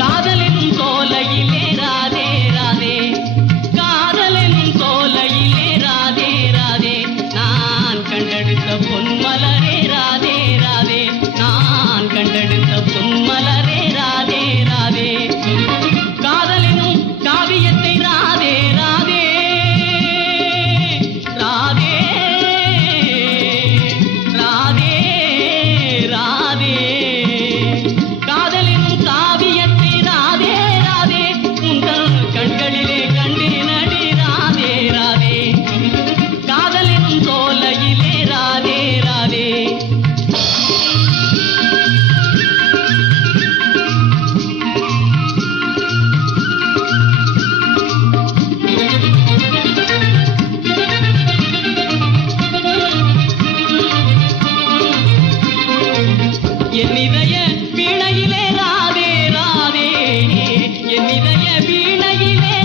காதலின் சோலையிலே ராதே ராதே, காதலின் சோலையிலே ராதே ராதே, நான் கண்டெடுத்த பொன்மலரே ராதே ராதே, நான் கண்டெடுத்த பொன்மலரே ராதே ராதே. காதலினும் காவியத்தை ராதே ராதே ராதே ராதே ராதே, காதலினும் காவியத்தை ராதே ராதே, உங்கள் கண்களிலே கண்டினடி ராதே ராதே, காதலினும் சோலையிலே ராதே ராதே. என் இதய வீணையிலே ராதே ராதே, என் இதய வீணையிலே